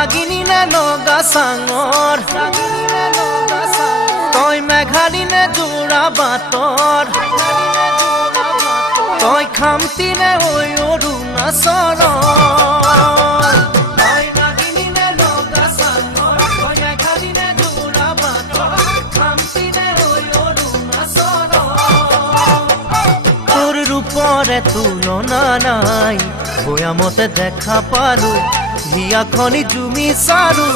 ৰাগিনী নে নগা সাঙৰ তই মেঘালী নে জোড়া বাটৰ তই খামতি নে ঐ অৰুণাচলৰ তই ৰাগিনী নে নগা সাঙৰ তই মেঘালী নে জোড়া বাটৰ খামতি নে ঐ অৰুণাচলৰ তোৰ ৰূপৰে তুলনা নাই বয়ামতে দেখা পালো হিয়া খনি জুমি সাৰু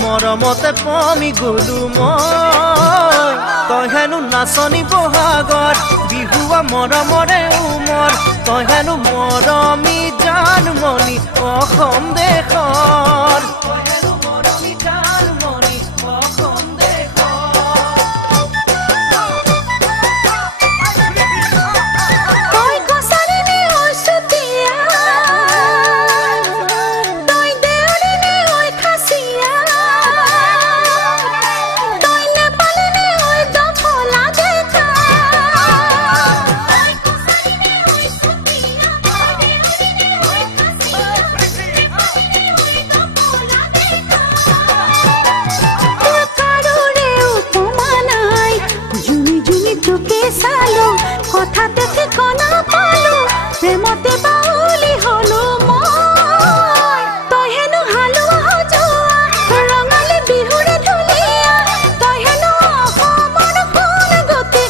মৰমতে পমি গলো মই তই হেনো নাচনি বহাগৰ বিহুৱা মৰমৰে উমৰ তই হেনো মৰমি জানমণি অসম দেশৰ তই হেনো মৰমি জানমণি অসম কথাতে ঠিকনা পালো প্ৰেমতে বাউলি হলো মই তই হেনো হালোৱা হজোৱা ৰঙালী বিহুৰে ধুনীয়া তই হেনো অসমৰ কোন গতি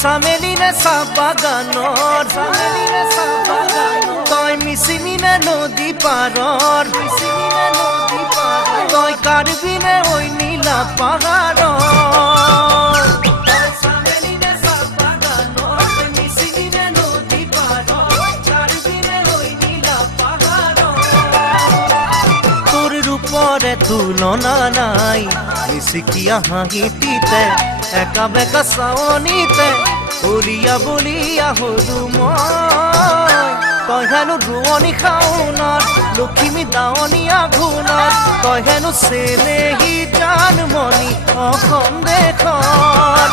চামেলি নে চাহবাগানৰ তই মিচিমি নে নদী পাৰৰ তই কাৰ্বি নে ঐ নীলা পাহাৰৰ চামেলি নে চাহবাগানৰ তই মিচিমি নে নদী পাৰৰ কাৰ্বি নে ঐ নীলা পাহাৰৰ তোৰ ৰূপৰে তুলনা নাই মিচিকিয়া হাঁহিটিতে একা বেকা চাৱনিতে উলিয়া বলিয়া হলো মই তই হেনো ৰোৱনী খাওনত লখিমী দাৱনী আঘোণত তই হেনো চেনেহী জানমণি অসম দেশৰ